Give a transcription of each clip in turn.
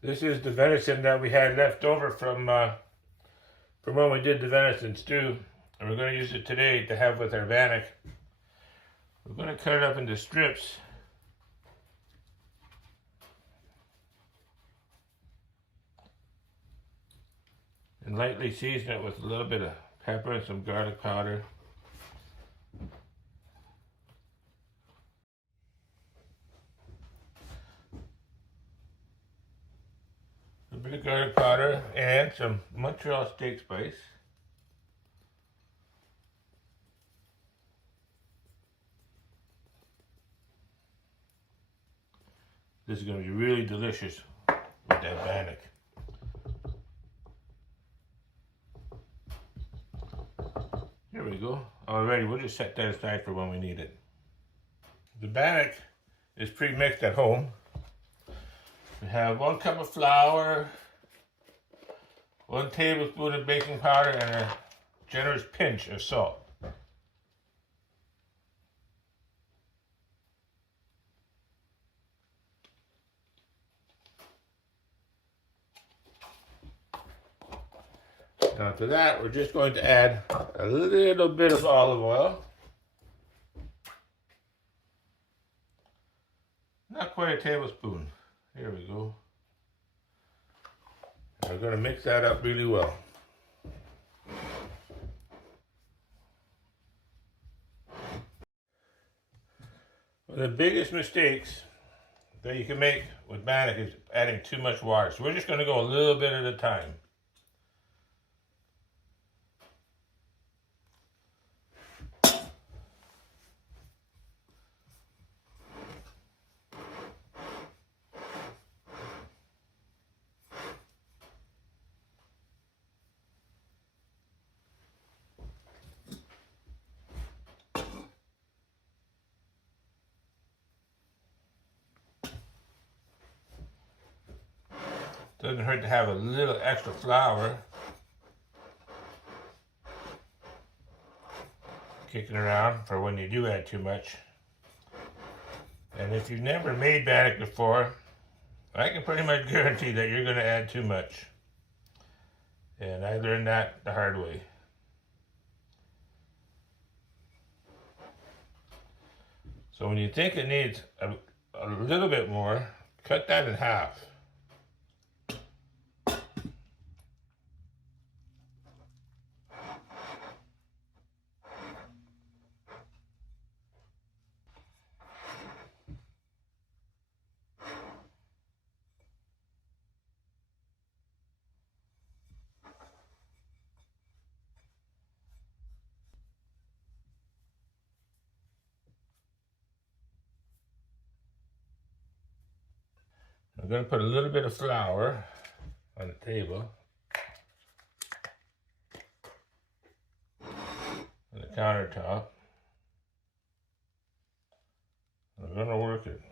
This is the venison that we had left over from when we did the venison stew. And we're going to use it today to have with our bannock. We're going to cut it up into strips. And lightly season it with a little bit of pepper and some garlic powder. A bit of garlic powder and some Montreal steak spice. This is going to be really delicious with that bannock. Here we go. Alrighty, we'll just set that aside for when we need it. The bannock is pre-mixed at home. We have 1 cup of flour, 1 tablespoon of baking powder, and a generous pinch of salt. Now to that, we're just going to add a little bit of olive oil. Not quite a tablespoon. Here we go. And we're going to mix that up really well. One of the biggest mistakes that you can make with bannock is adding too much water. So we're just going to go a little bit at a time. Doesn't hurt to have a little extra flour kicking around for when you do add too much. And if you've never made bannock before, I can pretty much guarantee that you're going to add too much. And I learned that the hard way. So when you think it needs a little bit more, cut that in half. I'm going to put a little bit of flour on the table, on the countertop. I'm going to work it.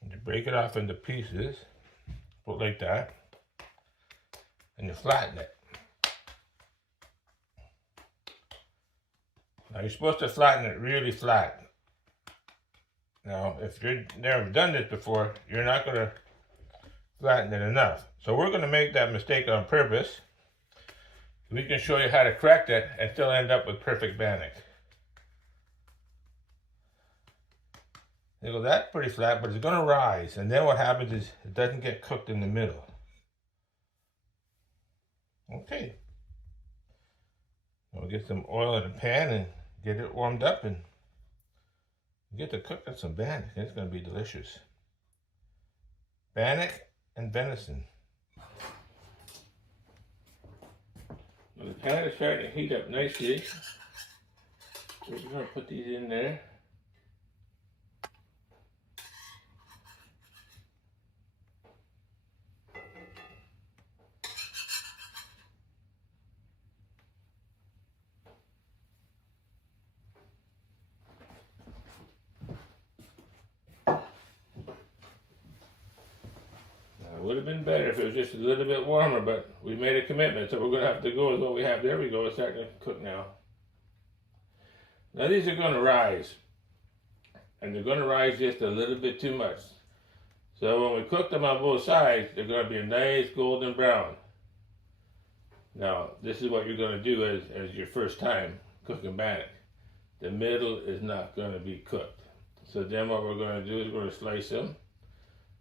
And you break it off into pieces, put like that, and you flatten it. Now you're supposed to flatten it really flat. Now if you've never done this before, you're not going to flatten it enough. So we're going to make that mistake on purpose. We can show you how to correct it and still end up with perfect bannock. It'll that's pretty flat, but it's going to rise, and then what happens is it doesn't get cooked in the middle. Okay. We'll get some oil in a pan and get it warmed up and get to cooking some bannock. It's going to be delicious. Bannock and venison. Well, the pan is starting to heat up nicely. We're just going to put these in there. been better if it was just a little bit warmer, but we made a commitment, so we're going to have to go with what we have. There we go. It's starting to cook now. Now these are going to rise, and they're going to rise just a little bit too much. So when we cook them on both sides, they're going to be a nice golden brown. Now, this is what you're going to do as your first time cooking bannock. The middle is not going to be cooked. So then what we're going to do is we're going to slice them,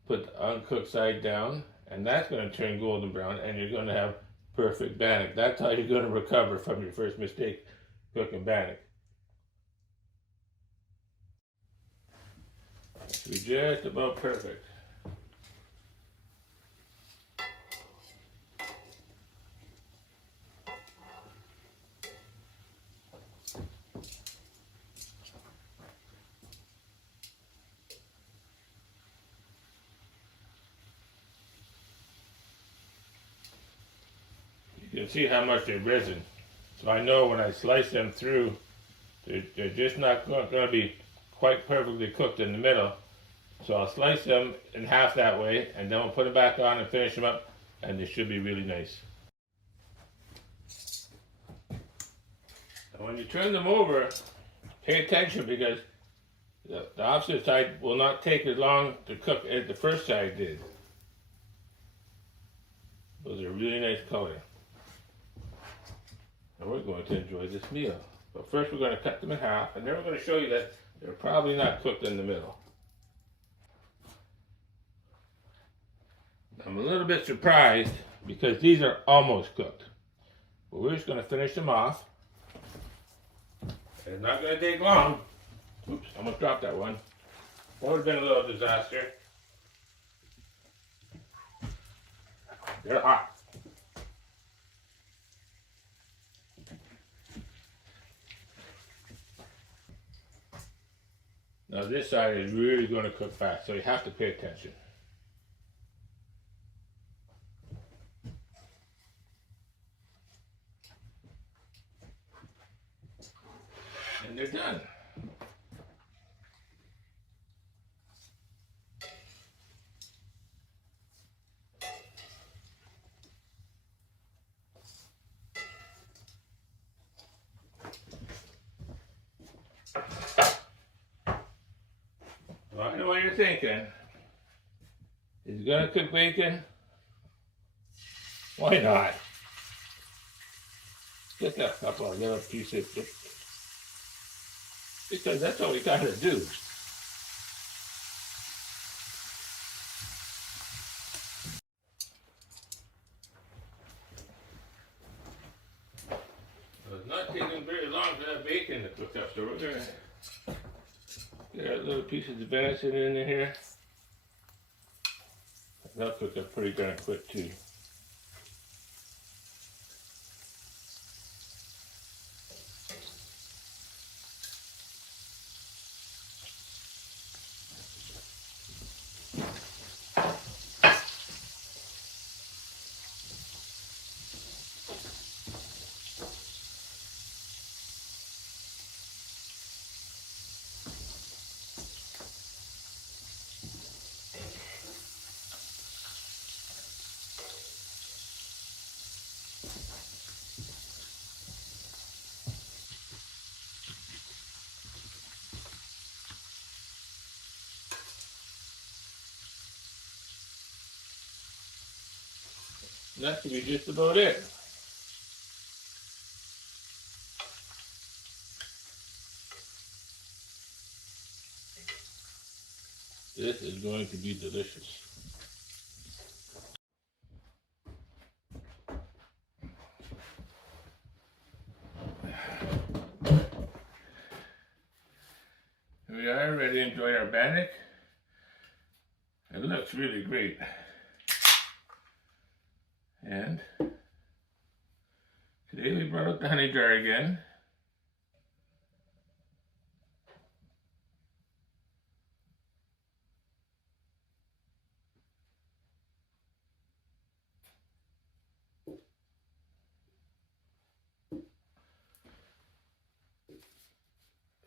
put the uncooked side down, and that's going to turn golden brown, and you're going to have perfect bannock. That's how you're going to recover from your first mistake cooking bannock. It's just about perfect. You can see how much they've risen. So I know when I slice them through, they're just not going to be quite perfectly cooked in the middle. So I'll slice them in half that way, and then we'll put them back on and finish them up, and they should be really nice. And when you turn them over, pay attention, because the opposite side will not take as long to cook as the first side did. Those are really nice color. And we're going to enjoy this meal. But first we're going to cut them in half, and then we're going to show you that they're probably not cooked in the middle. I'm a little bit surprised because these are almost cooked. But we're just going to finish them off. It's not going to take long. Oops, I almost dropped that one. That would have been a little disaster. They're hot. Now this side is really going to cook fast, so you have to pay attention. And they're done. Well, I know what you're thinking. Is it gonna cook bacon? Why not? Just a couple of little pieces. Because that's all we gotta do. Well, it's not taking very long for that bacon to cook up, so we're gonna get our little pieces of venison in here. That'll cook up pretty darn quick too. And that should be just about it. This is going to be delicious. We are ready to enjoy our bannock. It looks really great. And today we brought out the honey jar again.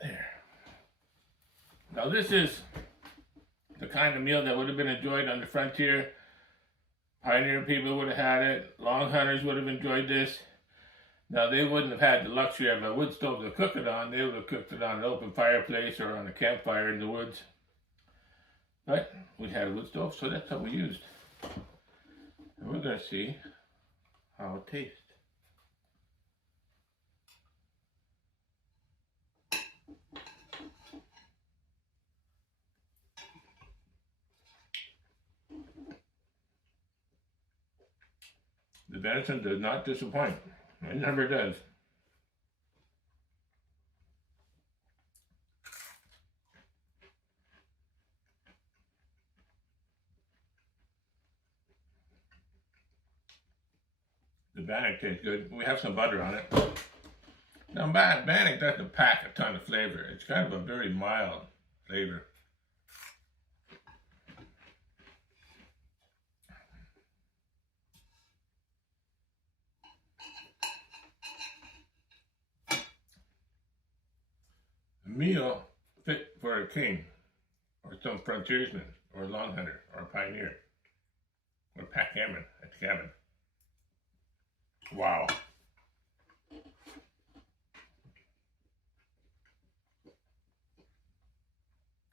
There. Now this is the kind of meal that would have been enjoyed on the frontier Pioneer people would have had it. Longhunters would have enjoyed this. Now, they wouldn't have had the luxury of a wood stove to cook it on. They would have cooked it on an open fireplace or on a campfire in the woods. But we had a wood stove, so that's what we used. And we're going to see how it tastes. The venison does not disappoint. It never does. The bannock tastes good. We have some butter on it. Now, bannock doesn't pack a ton of flavor. It's kind of a very mild flavor. A meal fit for a king, or some frontiersman, or longhunter, or pioneer, or packgammon at the cabin. Wow.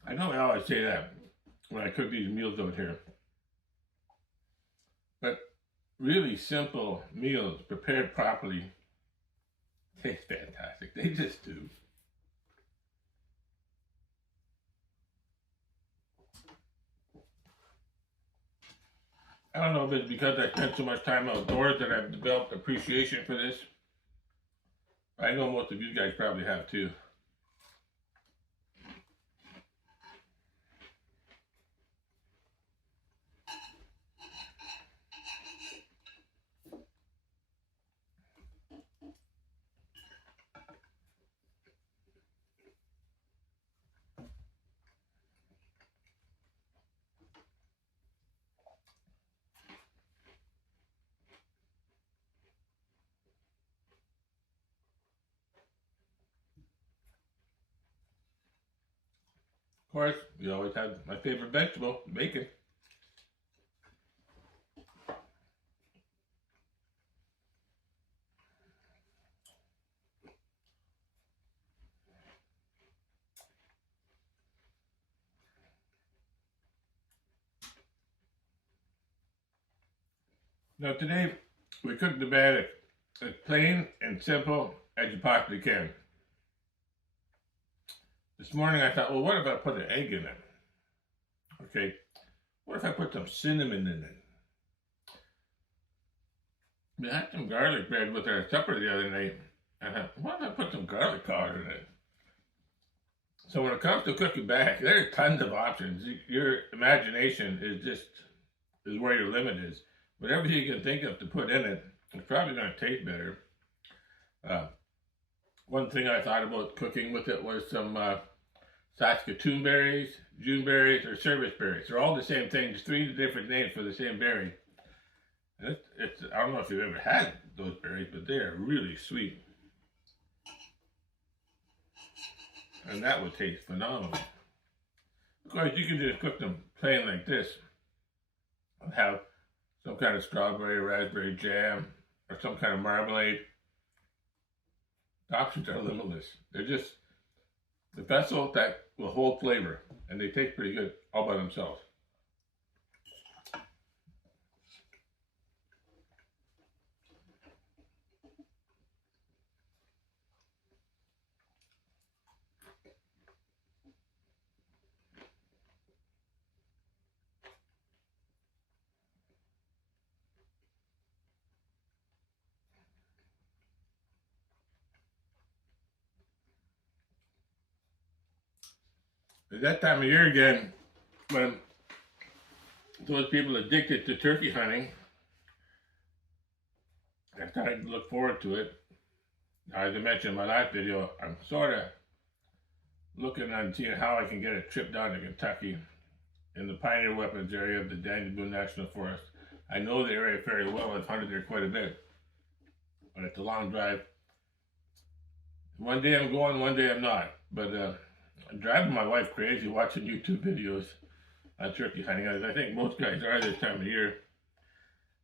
I know I always say that when I cook these meals out here. But really simple meals prepared properly taste fantastic. They just do. I don't know if it's because I spent so much time outdoors that I've developed appreciation for this. I know most of you guys probably have too. Of course, we always have my favorite vegetable, bacon. Now today, we cooked the bannock as plain and simple as you possibly can. This morning I thought, well, what if I put an egg in it? Okay, what if I put some cinnamon in it? We had some garlic bread with our supper the other night. And I thought, what if I put some garlic powder in it? So when it comes to cooking bannock, there are tons of options. Your imagination is where your limit is. Whatever you can think of to put in it, it's probably going to taste better. One thing I thought about cooking with it was some Saskatoon berries, June berries, or service berries. They're all the same thing, just 3 different names for the same berry. I don't know if you've ever had those berries, but they are really sweet. And that would taste phenomenal. Of course, you can just cook them plain like this and have some kind of strawberry or raspberry jam or some kind of marmalade. The options are limitless. They're just the vessel that will hold flavor, and they taste pretty good all by themselves. At that time of year again, when those people addicted to turkey hunting, I started to look forward to it. As I mentioned in my last video, I'm sort of looking and seeing how I can get a trip down to Kentucky in the Pioneer Weapons area of the Daniel Boone National Forest. I know the area fairly well. I've hunted there quite a bit, but it's a long drive. One day I'm going, one day I'm not. But I'm driving my wife crazy watching YouTube videos on turkey hunting, as I think most guys are this time of year.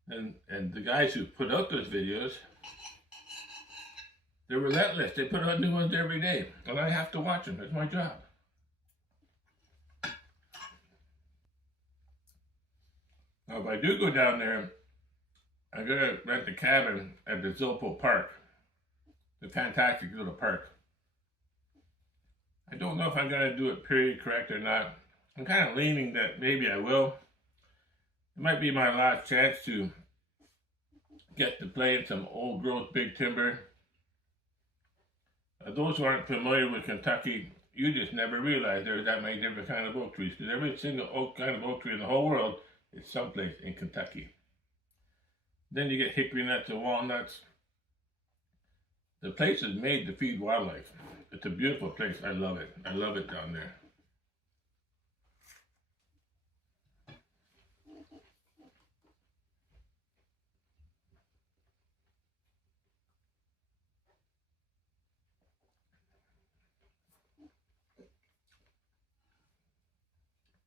And the guys who put out those videos, they're relentless. They put out new ones every day, and I have to watch them. It's my job. Now, if I do go down there, I'm gonna rent a cabin at the Zilpo Park, the fantastic little park. I don't know if I'm gonna do it period correct or not. I'm kind of leaning that maybe I will. It might be my last chance to get to play in some old growth big timber. Those who aren't familiar with Kentucky, you just never realize there's that many different kind of oak trees, because every single kind of oak tree in the whole world is someplace in Kentucky. Then you get hickory nuts and walnuts. The place is made to feed wildlife. It's a beautiful place. I love it. I love it down there.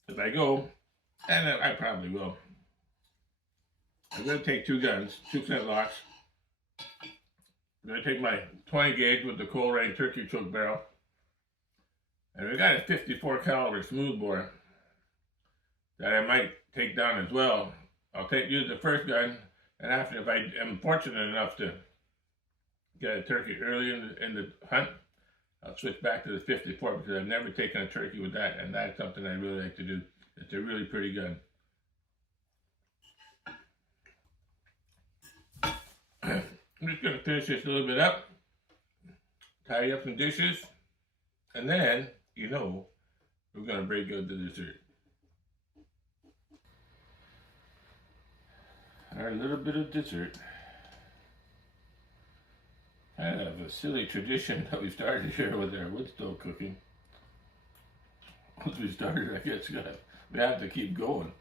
If I go, and I probably will, I'm going to take 2 guns, 2 flintlocks. I'm going to take my 20 gauge with the Coleraine turkey choke barrel. And we got a 54 caliber smoothbore that I might take down as well. I'll use the first gun, and after, if I am fortunate enough to get a turkey early in the hunt, I'll switch back to the 54, because I've never taken a turkey with that, and that's something I really like to do. It's a really pretty gun. I'm just going to finish this a little bit up, tidy up some dishes, and then, you know, we're going to break out the dessert. Our little bit of dessert. Kind of a silly tradition that we started here with our wood stove cooking. Once we started, I guess we have to keep going.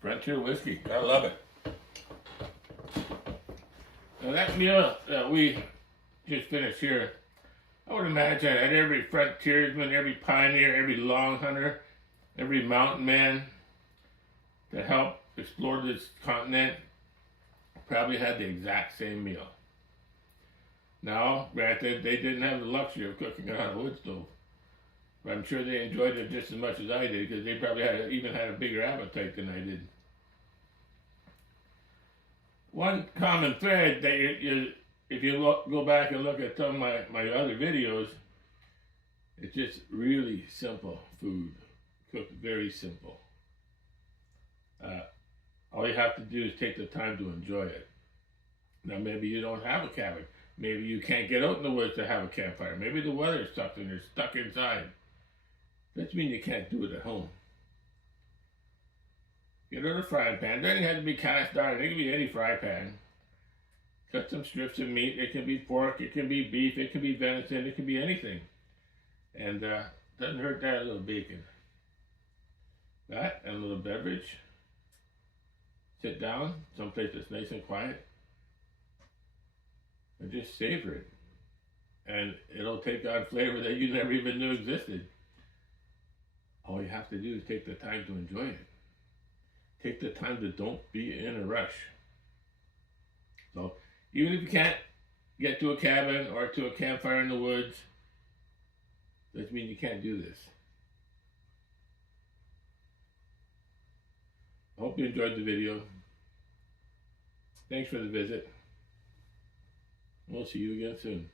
Frontier whiskey, I love it. Now that meal that we just finished here, I would imagine that every frontiersman, every pioneer, every longhunter, every mountain man that helped explore this continent probably had the exact same meal. Now, granted, they didn't have the luxury of cooking it on a wood stove, but I'm sure they enjoyed it just as much as I did, because they probably even had a bigger appetite than I did. One common thread that if you go back and look at some of my other videos, it's just really simple food, cooked very simple. All you have to do is take the time to enjoy it. Now maybe you don't have a cabin. Maybe you can't get out in the woods to have a campfire. Maybe the weather sucks and you're stuck inside. That doesn't mean you can't do it at home. Get out a frying pan. It doesn't have to be cast iron. It can be any fry pan. Cut some strips of meat. It can be pork. It can be beef. It can be venison. It can be anything. And doesn't hurt to add a little bacon. That and a little beverage. Sit down someplace that's nice and quiet. And just savor it. And it'll take on flavor that you never even knew existed. All you have to do is take the time to enjoy it. Take the time to don't be in a rush. So even if you can't get to a cabin or to a campfire in the woods, doesn't mean you can't do this. I hope you enjoyed the video. Thanks for the visit. We'll see you again soon.